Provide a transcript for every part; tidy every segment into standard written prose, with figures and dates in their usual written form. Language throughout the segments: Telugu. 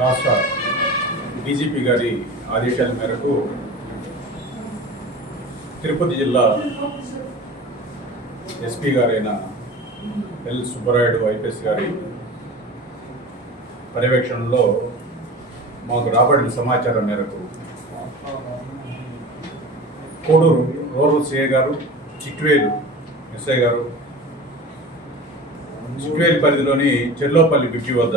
రాష్ట్ర డీజీపీ గారి ఆదేశాల మేరకు తిరుపతి జిల్లా ఎస్పీ గారైన ఎల్ సుబ్బరాయుడు ఐపీఎస్ గారి పర్యవేక్షణలో మాకు రాబడిన సమాచారం మేరకు కోడూరు రూరల్ సిఐ గారు, చిట్వేలు ఎస్ఐ గారు, చిట్వేలు పరిధిలోని చెల్లోపల్లి బ్రిడ్జి వద్ద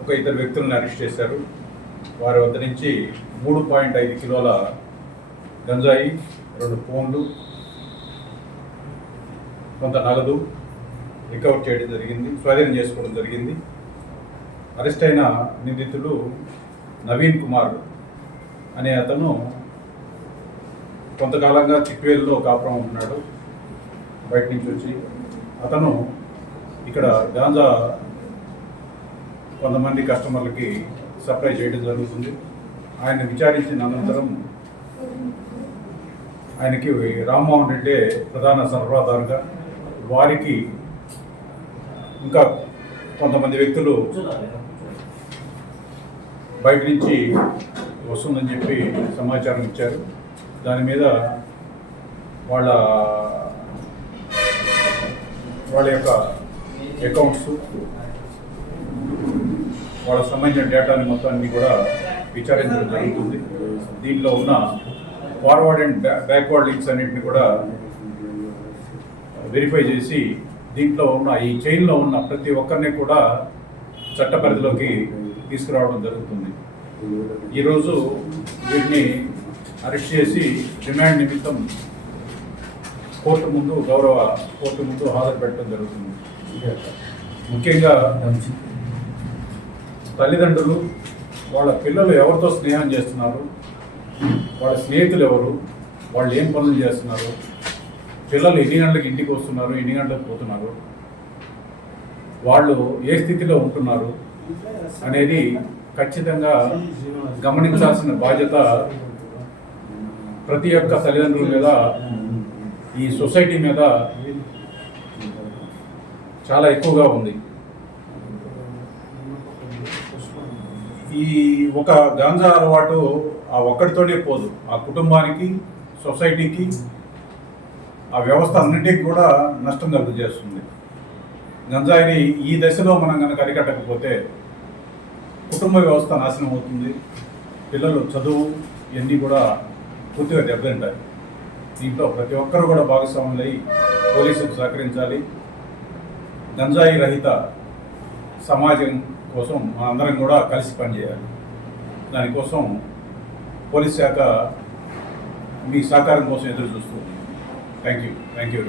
ఒక ఇద్దరు వ్యక్తులను అరెస్ట్ చేశారు. వారి వద్ద నుంచి 3.5 కిలోల గంజాయి, 2 ఫోన్లు, కొంత నగదు రికవర్ చేయడం జరిగింది, స్వాధీనం చేసుకోవడం జరిగింది. అరెస్ట్ అయిన నిందితుడు నవీన్ కుమార్ అనే అతను కొంతకాలంగా చిట్వేలులో కాపురం ఉంటున్నాడు. బయట నుంచి వచ్చి అతను ఇక్కడ గాంజా కొంతమంది కస్టమర్లకి సప్లై చేయడం జరుగుతుంది. ఆయన విచారించిన అనంతరం ఆయనకి రామ్మోహన్ రెడ్డి ప్రధాన సరఫరాదారుగా, వారికి ఇంకా కొంతమంది వ్యక్తులు బయట నుంచి వస్తుందని చెప్పి సమాచారం ఇచ్చారు. దాని మీద వాళ్ళ యొక్క అకౌంట్స్, వాళ్ళకు సంబంధించిన డేటాని మొత్తాన్ని కూడా విచారించడం జరుగుతుంది. దీంట్లో ఉన్న ఫార్వర్డ్ అండ్ బ్యాక్వర్డ్ లింక్స్ అన్నింటినీ కూడా వెరిఫై చేసి దీంట్లో ఉన్న ఈ చైన్లో ఉన్న ప్రతి ఒక్కరిని కూడా చట్ట పరిధిలోకి తీసుకురావడం జరుగుతుంది. ఈరోజు వీటిని అరెస్ట్ చేసి రిమాండ్ నిమిత్తం గౌరవ కోర్టు ముందు హాజరు పెట్టడం జరుగుతుంది. ముఖ్యంగా తల్లిదండ్రులు వాళ్ళ పిల్లలు ఎవరితో స్నేహం చేస్తున్నారు, వాళ్ళ స్నేహితులు ఎవరు, వాళ్ళు ఏం పనులు చేస్తున్నారు, పిల్లలు ఎన్ని గంటలకు ఇంటికి వస్తున్నారు, ఎన్ని గంటలకు పోతున్నారు, వాళ్ళు ఏ స్థితిలో ఉంటున్నారు అనేది ఖచ్చితంగా గమనించాల్సిన బాధ్యత ప్రతి ఒక్క తల్లిదండ్రుల మీద, ఈ సొసైటీ మీద చాలా ఎక్కువగా ఉంది. ఈ ఒక గాంజా అలవాటు ఆ ఒక్కడితోనే పోదు, ఆ కుటుంబానికి, సొసైటీకి, ఆ వ్యవస్థ అన్నింటికి కూడా నష్టం కలుగజేస్తుంది. గంజాయిని ఈ దశలో మనం కనుక అరికట్టకపోతే కుటుంబ వ్యవస్థ నాశనం అవుతుంది. పిల్లలు చదువు ఇవన్నీ కూడా పూర్తిగా దెబ్బతింటాయి. దీంట్లో ప్రతి ఒక్కరు కూడా భాగస్వాములై పోలీసులకు సహకరించాలి. గంజాయి రహిత సమాజం కోసం మనందరం కూడా కలిసి పనిచేయాలి. దానికోసం పోలీస్ శాఖ మీ సహకారం కోసం ఎదురు చూస్తుంది. Thank you.